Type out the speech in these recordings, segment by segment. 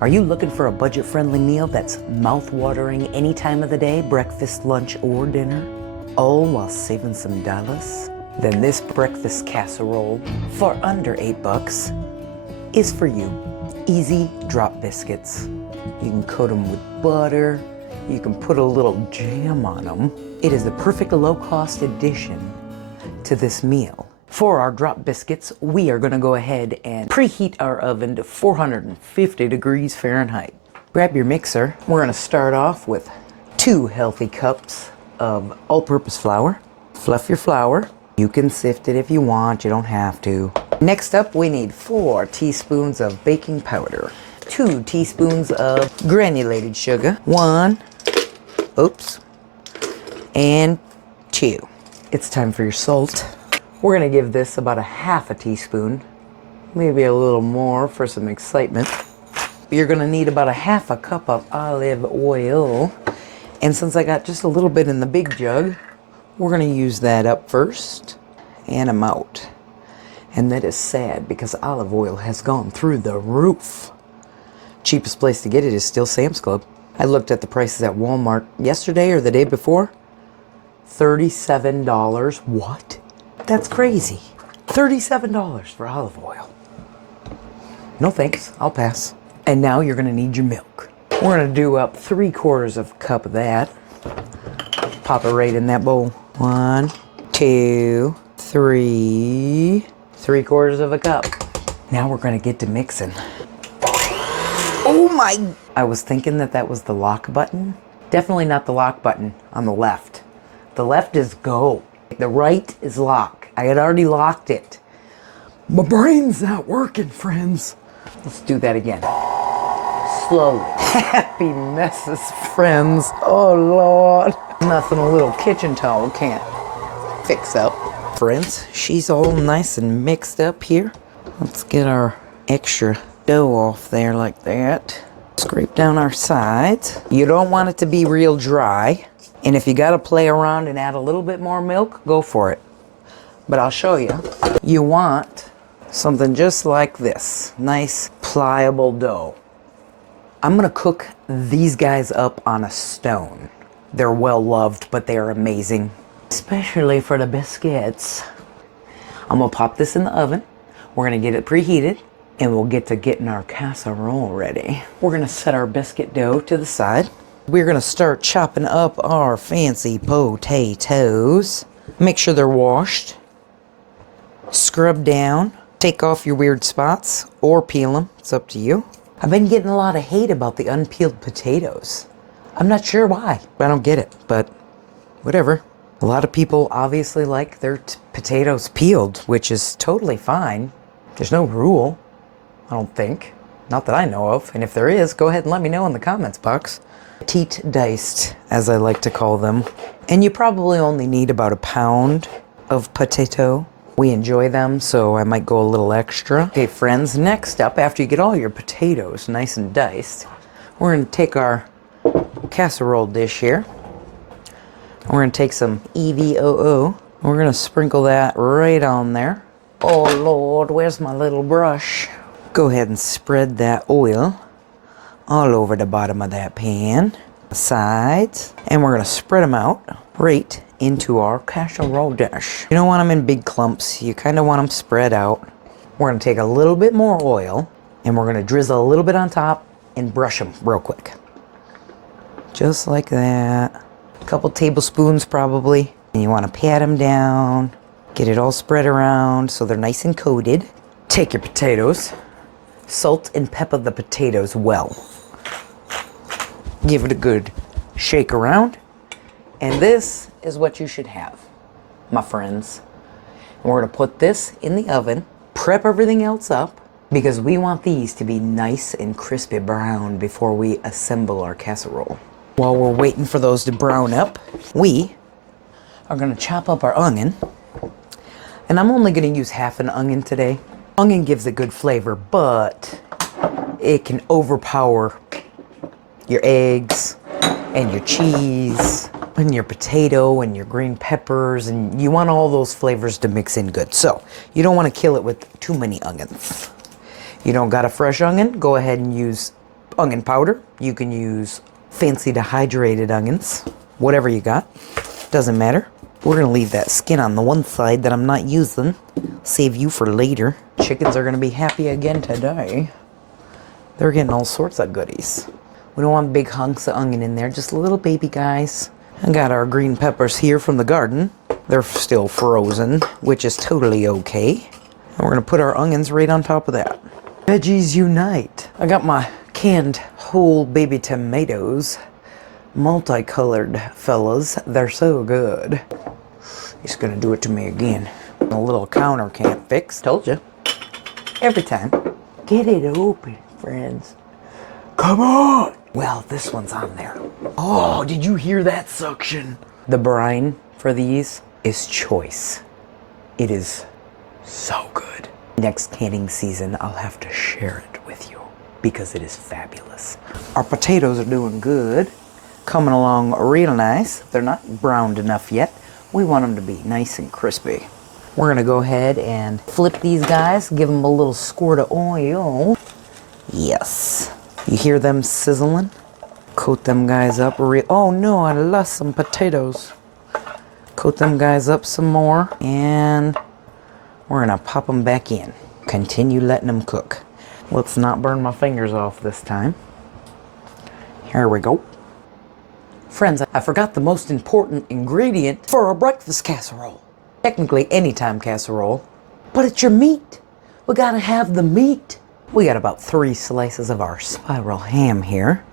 Are you looking for a budget-friendly meal that's mouth-watering any time of the day, breakfast, lunch, or dinner, all while saving some dollars? Then this breakfast casserole for under $8 is for you. Easy drop biscuits. You can coat them with butter. You can put a little jam on them. It is the perfect low-cost addition to this meal. For our drop biscuits, we are going to go ahead and preheat our oven to 450 degrees Fahrenheit. Grab your mixer. We're going to start off with 2 healthy cups of all-purpose flour. Fluff your flour. You can sift it if you want, you don't have to. Next up, we need 4 teaspoons of baking powder, 2 teaspoons of granulated sugar, 1, and 2. It's time for your salt. We're gonna give this about a half a teaspoon, maybe a little more for some excitement. You're gonna need about a half a cup of olive oil. And since I got just a little bit in the big jug, we're gonna use that up first, and I'm out. And that is sad because olive oil has gone through the roof. Cheapest place to get it is still Sam's Club. I looked at the prices at Walmart yesterday or the day before. $37. What? That's crazy. $37 for olive oil. No thanks, I'll pass. And now you're gonna need your milk. We're gonna do up 3/4 of a cup of that. Pop it right in that bowl. 1, 2, 3. 3/4 of a cup. Now we're gonna get to mixing. Oh my! I was thinking that was the lock button. Definitely not the lock button on the left. The left is go. The right is lock. I had already locked it. My brain's not working, friends. Let's do that again. Slowly. Happy messes, friends. Oh, Lord. Nothing a little kitchen towel can't fix up. Friends, she's all nice and mixed up here. Let's get our extra dough off there like that. Scrape down our sides. You don't want it to be real dry. And if you got to play around and add a little bit more milk, go for it. But I'll show you. You want something just like this. Nice, pliable dough. I'm going to cook these guys up on a stone. They're well loved, but they are amazing. Especially for the biscuits. I'm going to pop this in the oven. We're going to get it preheated. And we'll get to getting our casserole ready. We're going to set our biscuit dough to the side. We're going to start chopping up our fancy potatoes. Make sure they're washed. Scrub down. Take off your weird spots or peel them. It's up to you. I've been getting a lot of hate about the unpeeled potatoes. I'm not sure why. I don't get it, but whatever. A lot of people obviously like their potatoes peeled, which is totally fine. There's no rule, I don't think. Not that I know of. And if there is, go ahead and let me know in the comments box. Petite diced, as I like to call them. And you probably only need about a pound of potato. We enjoy them, so I might go a little extra. Okay, friends, next up, after you get all your potatoes nice and diced, we're going to take our casserole dish here. We're going to take some EVOO. We're going to sprinkle that right on there. Oh, Lord, where's my little brush? Go ahead and spread that oil all over the bottom of that pan, the sides, and we're going to spread them out right into our casserole dish. You don't want them in big clumps. You kind of want them spread out. We're going to take a little bit more oil, and we're going to drizzle a little bit on top and brush them real quick. Just like that. A couple tablespoons probably. And you want to pat them down, get it all spread around so they're nice and coated. Take your potatoes, salt and pepper the potatoes well. Give it a good shake around. And this is what you should have, my friends. And we're going to put this in the oven, prep everything else up, because we want these to be nice and crispy brown before we assemble our casserole. While we're waiting for those to brown up, we are going to chop up our onion. And I'm only going to use half an onion today. Onion gives a good flavor, but it can overpower your eggs and your cheese and your potato and your green peppers, and you want all those flavors to mix in good. So you don't want to kill it with too many onions. You don't got a fresh onion, go ahead and use onion powder. You can use fancy dehydrated onions. Whatever you got. Doesn't matter. We're going to leave that skin on the one side that I'm not using. Save you for later. Chickens are going to be happy again today. They're getting all sorts of goodies. We don't want big hunks of onion in there, just little baby guys. I got our green peppers here from the garden. They're still frozen, which is totally okay. And we're going to put our onions right on top of that. Veggies unite. I got my canned whole baby tomatoes. Multicolored fellas. They're so good. He's going to do it to me again. A little counter can't fix. Told you. Every time. Get it open, friends. Come on! Well, this one's on there. Oh, did you hear that suction? The brine for these is choice. It is so good. Next canning season, I'll have to share it with you because it is fabulous. Our potatoes are doing good. Coming along real nice. They're not browned enough yet. We want them to be nice and crispy. We're gonna go ahead and flip these guys, give them a little squirt of oil. Yes. You hear them sizzling? Coat them guys up real. Oh no, I lost some potatoes. Coat them guys up some more, and we're gonna pop them back in. Continue letting them cook. Let's not burn my fingers off this time. Here we go. Friends, I forgot the most important ingredient for a breakfast casserole. Technically, anytime casserole, but it's your meat. We gotta have the meat. We got about 3 slices of our spiral ham here,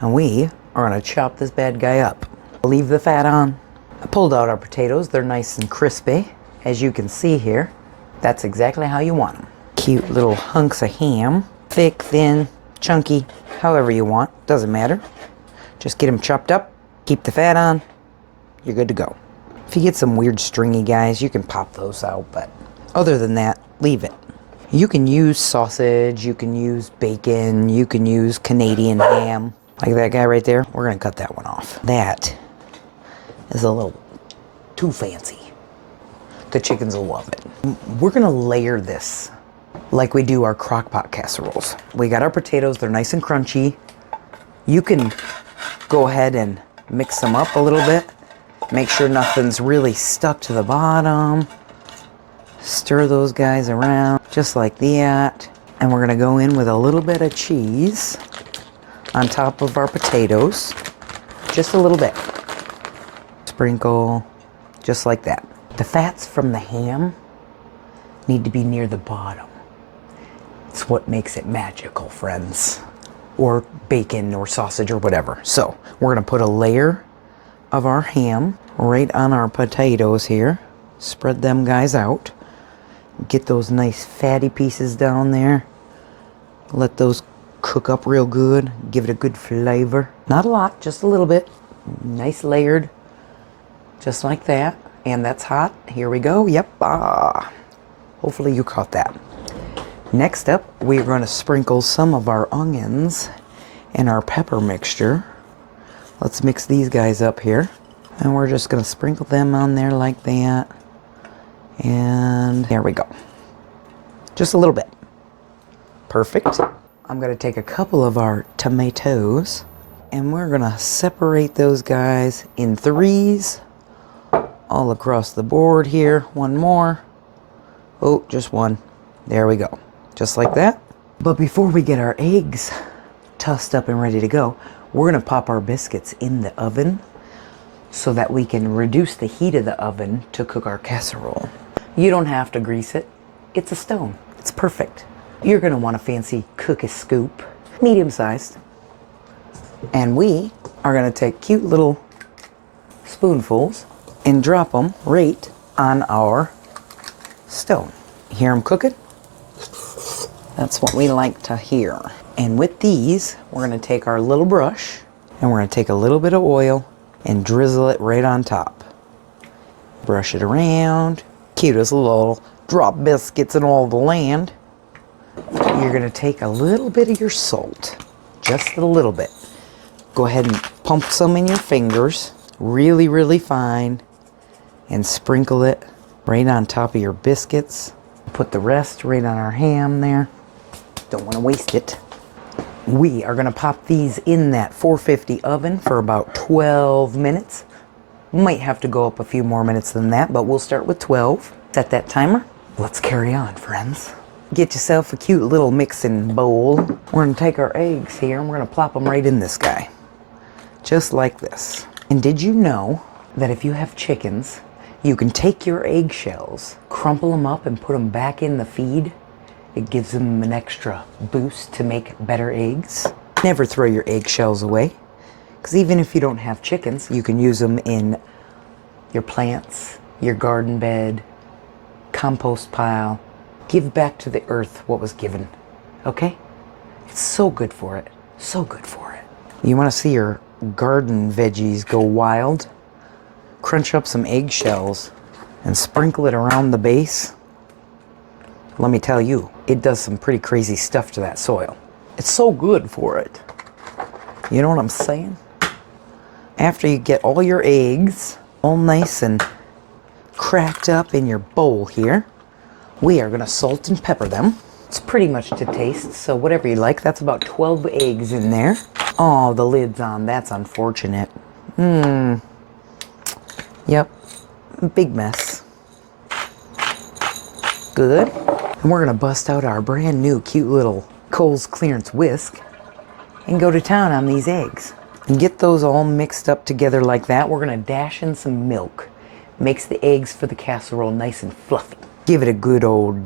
and we are gonna chop this bad guy up. Leave the fat on. I pulled out our potatoes. They're nice and crispy, as you can see here. That's exactly how you want them. Cute little hunks of ham. Thick, thin, chunky, however you want. Doesn't matter. Just get them chopped up. Keep the fat on. You're good to go. If you get some weird stringy guys, you can pop those out, but other than that, leave it. You can use sausage, you can use bacon, you can use Canadian ham. Like that guy right there, we're gonna cut that one off. That is a little too fancy. The chickens will love it. We're gonna layer this like we do our crock pot casseroles. We got our potatoes, they're nice and crunchy. You can go ahead and mix them up a little bit. Make sure nothing's really stuck to the bottom. Stir those guys around just like that. And we're gonna go in with a little bit of cheese on top of our potatoes. Just a little bit. Sprinkle, just like that. The fats from the ham need to be near the bottom. It's what makes it magical, friends. Or bacon or sausage or whatever. So we're gonna put a layer of our ham right on our potatoes here. Spread them guys out. Get those nice fatty pieces down there. Let those cook up real good. Give it a good flavor. Not a lot, just a little bit. Nice layered. Just like that. And that's hot. Here we go. Yep. Hopefully you caught that. Next up, we're going to sprinkle some of our onions and our pepper mixture. Let's mix these guys up here. And we're just going to sprinkle them on there like that. And there we go. Just a little bit. Perfect. I'm going to take a couple of our tomatoes and we're going to separate those guys in 3s all across the board here. One more. Oh, just one. There we go. Just like that. But before we get our eggs tossed up and ready to go, we're going to pop our biscuits in the oven so that we can reduce the heat of the oven to cook our casserole. You don't have to grease it. It's a stone. It's perfect. You're going to want a fancy cookie scoop, medium sized. And we are going to take cute little spoonfuls and drop them right on our stone. Hear them cooking? That's what we like to hear. And with these, we're going to take our little brush and we're going to take a little bit of oil and drizzle it right on top. Brush it around. Cutest little drop biscuits in all the land. You're going to take a little bit of your salt, just a little bit. Go ahead and pump some in your fingers, really, really fine, and sprinkle it right on top of your biscuits. Put the rest right on our ham there. Don't want to waste it. We are gonna pop these in that 450 oven for about 12 minutes. Might have to go up a few more minutes than that, but we'll start with 12. Set that timer. Let's carry on, friends. Get yourself a cute little mixing bowl. We're gonna take our eggs here and we're gonna plop them right in this guy. Just like this. And did you know that if you have chickens, you can take your eggshells, crumple them up and put them back in the feed? It gives them an extra boost to make better eggs. Never throw your eggshells away, because even if you don't have chickens, you can use them in your plants, your garden bed, compost pile. Give back to the earth what was given, okay? It's so good for it, so good for it. You want to see your garden veggies go wild? Crunch up some eggshells and sprinkle it around the base. Let me tell you, it does some pretty crazy stuff to that soil. It's so good for it. You know what I'm saying? After you get all your eggs all nice and cracked up in your bowl here, we are gonna salt and pepper them. It's pretty much to taste, so whatever you like. That's about 12 eggs in there. Oh, the lid's on. That's unfortunate. Yep, big mess. Good. And we're gonna bust out our brand new cute little Kohl's clearance whisk and go to town on these eggs. And get those all mixed up together like that. We're gonna dash in some milk. Makes the eggs for the casserole nice and fluffy. Give it a good old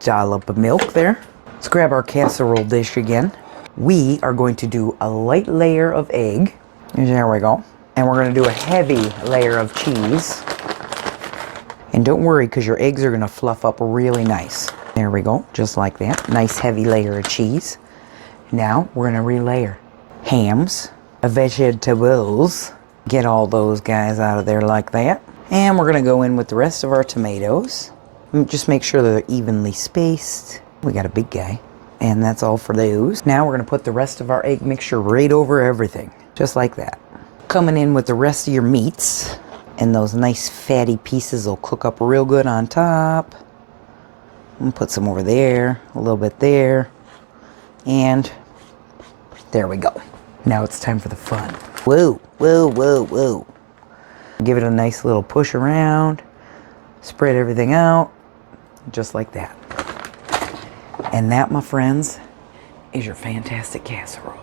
dollop of milk there. Let's grab our casserole dish again. We are going to do a light layer of egg. There we go. And we're gonna do a heavy layer of cheese. And don't worry, because your eggs are gonna fluff up really nice. There we go, just like that. Nice heavy layer of cheese. Now we're gonna relayer hams, vegetables. Get all those guys out of there like that. And we're gonna go in with the rest of our tomatoes. Just make sure they're evenly spaced. We got a big guy. And that's all for those. Now we're gonna put the rest of our egg mixture right over everything. Just like that. Coming in with the rest of your meats. And those nice fatty pieces will cook up real good on top. I'm gonna put some over there, a little bit there. And there we go. Now it's time for the fun. Whoa, whoa, whoa, whoa. Give it a nice little push around. Spread everything out, just like that. And that, my friends, is your fantastic casserole.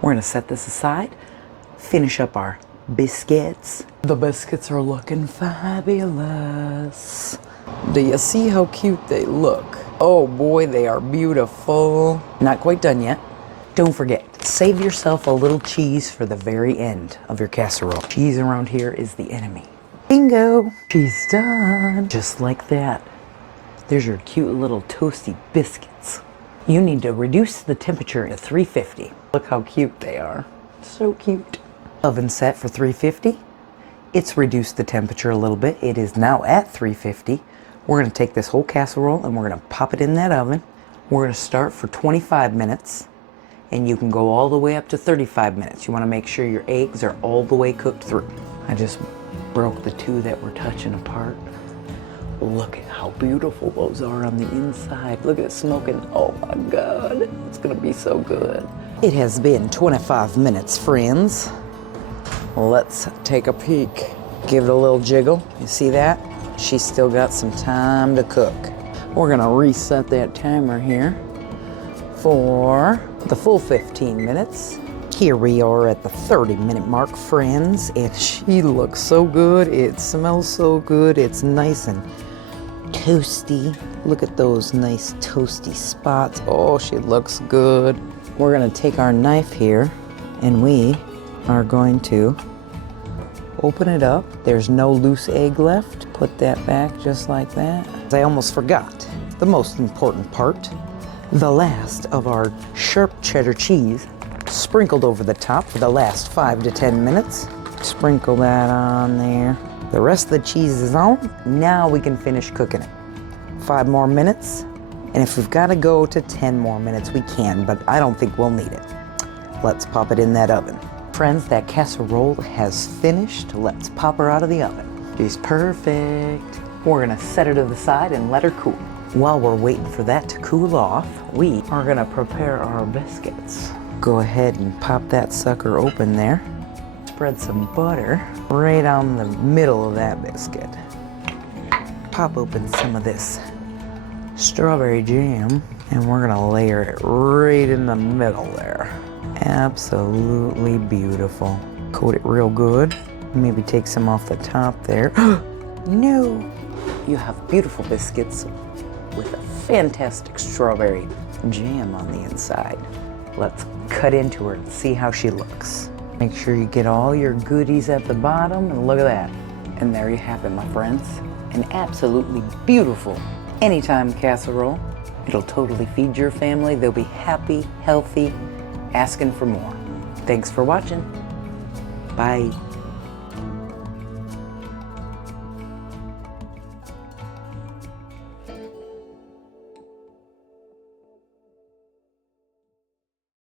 We're gonna set this aside, finish up our biscuits. The biscuits are looking fabulous. Do you see how cute they look? Oh boy, they are beautiful. Not quite done yet. Don't forget, save yourself a little cheese for the very end of your casserole. Cheese around here is the enemy. Bingo! She's done. Just like that. There's your cute little toasty biscuits. You need to reduce the temperature to 350. Look how cute they are. So cute. Oven set for 350. It's reduced the temperature a little bit. It is now at 350. We're gonna take this whole casserole and we're gonna pop it in that oven. We're gonna start for 25 minutes and you can go all the way up to 35 minutes. You wanna make sure your eggs are all the way cooked through. I just broke the two that were touching apart. Look at how beautiful those are on the inside. Look at it smoking. Oh my God, it's gonna be so good. It has been 25 minutes, friends. Let's take a peek. Give it a little jiggle. You see that? She's still got some time to cook. We're gonna reset that timer here for the full 15 minutes. Here we are at the 30-minute mark, friends, and she looks so good. It smells so good. It's nice and toasty. Look at those nice toasty spots. Oh, she looks good. We're gonna take our knife here and we are going to open it up. There's no loose egg left. Put that back just like that. I almost forgot the most important part. The last of our sharp cheddar cheese sprinkled over the top for the last 5 to 10 minutes. Sprinkle that on there. The rest of the cheese is on. Now we can finish cooking it. 5 more minutes. And if we've got to go to 10 more minutes, we can, but I don't think we'll need it. Let's pop it in that oven. Friends, that casserole has finished. Let's pop her out of the oven. She's perfect. We're gonna set her to the side and let her cool. While we're waiting for that to cool off, we are gonna prepare our biscuits. Go ahead and pop that sucker open there. Spread some butter right on the middle of that biscuit. Pop open some of this strawberry jam, and we're gonna layer it right in the middle there. Absolutely beautiful. Coat it real good. Maybe take some off the top there. No! You have beautiful biscuits with a fantastic strawberry jam on the inside. Let's cut into her and see how she looks. Make sure you get all your goodies at the bottom, and look at that. And there you have it, my friends. An absolutely beautiful anytime casserole. It'll totally feed your family. They'll be happy, healthy, asking for more. Thanks for watching. Bye.